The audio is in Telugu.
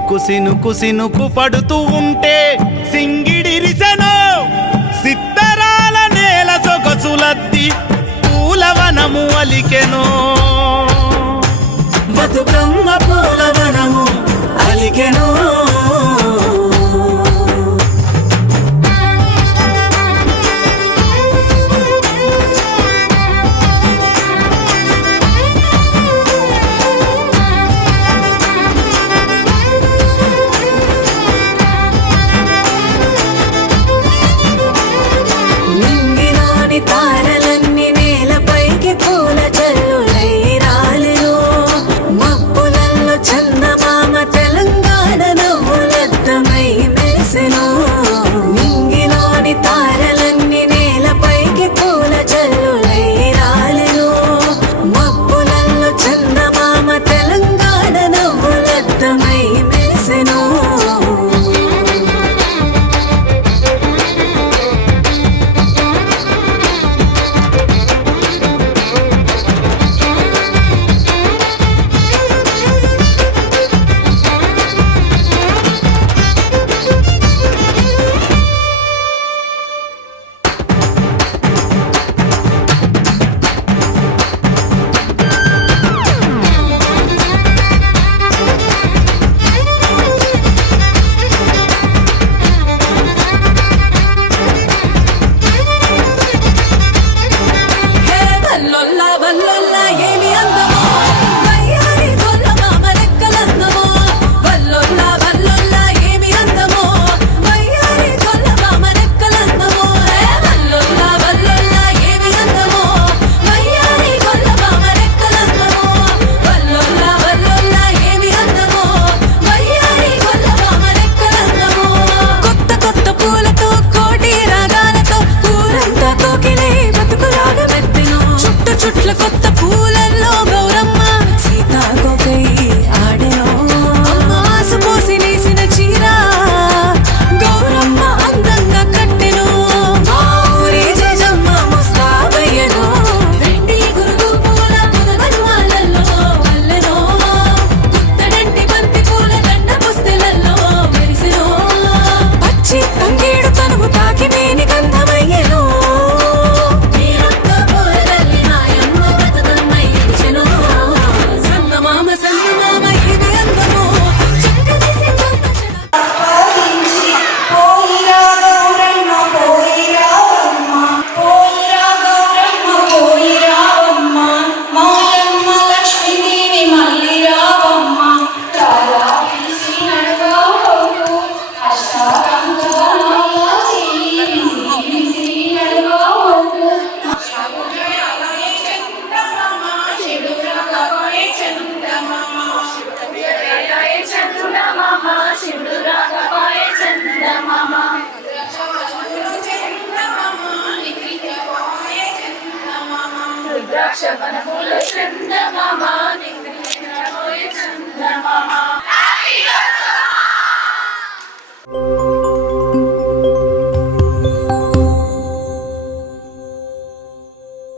సినుకు సినుకు సినుకు పడుతూ ఉంటే సింగిడిరిసెను సిద్ధరాల నేల సొగసులద్ది పూలవనము అలికెను బతుకమ్మ పూలవనము అలికెను తారలన్నీ నేలపైకి పూల చల్లులై రాలెను మబ్బులలో చందమామ తెలంగాణ నవ్వులద్దమై మెరిసెను నింగిలోని తారలన్నీ నేలపైకి పూల చల్లులై రాలెను మబ్బులలో చందమామ తెలంగాణ నవ్వులద్దమై మెరిసెను చుట్ల కొత్త పూలల్లో గౌరమ్మ సీతాకోకై ఆడెను ఆసు పోసి నేసిన చీర గౌరమ్మ అందంగా కట్టెను ఊరి జజమ్మ ముస్తాబయ్యను వెండి గురుగు పూల పుదవన్మాలల్లో వల్లెను పుత్తడంటి బంతి పూల దండ పుస్తెలల్లో మెరిసెను పచ్చి తంగేడు తనువు తాకి మేని గంధమయ్యెను Rudraksha Vanapula Chanda Mama, Ningri Chanda Mama.